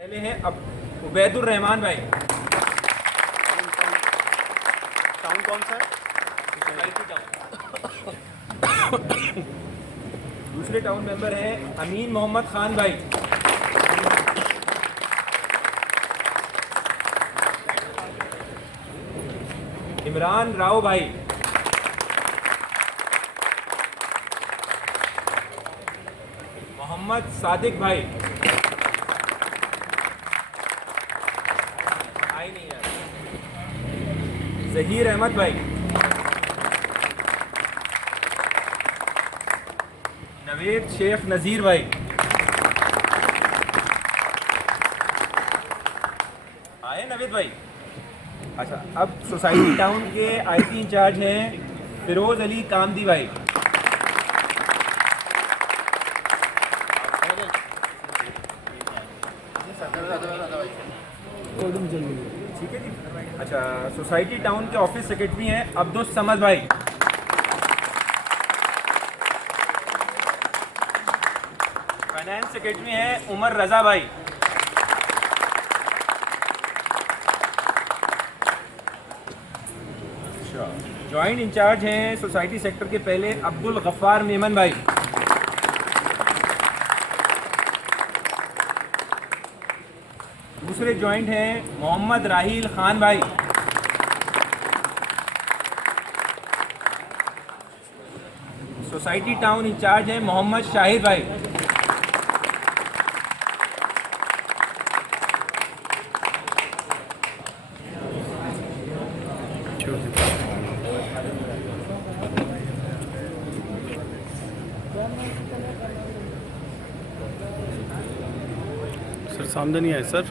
पहले हैं अब उबैदुर रहमान भाई। टाउन कौन सा है? दूसरे टाउन मेंबर हैं अमीन मोहम्मद खान भाई। इमरान राव भाई। मोहम्मद सादिक भाई। आई नहीं यार। जहीर अहमद भाई। नवेद शेख नज़ीर भाई। आए नवेद भाई। अच्छा, अब सोसाइटी टाउन के आईटी इंचार्ज हैं फिरोज अली कामदी भाई। ठीक है जी। अच्छा, सोसाइटी टाउन के ऑफिस सेक्रेटरी हैं अब्दुल समद भाई। फाइनेंस सेक्रेटरी हैं उमर रजा भाई। जॉइंट इंचार्ज हैं सोसाइटी सेक्टर के पहले अब्दुल गफ्फार मेमन भाई। दूसरे जॉइंट हैं मोहम्मद राहील खान भाई। सोसाइटी टाउन इंचार्ज हैं मोहम्मद शाहिद भाई। सर सामने नहीं आए सर।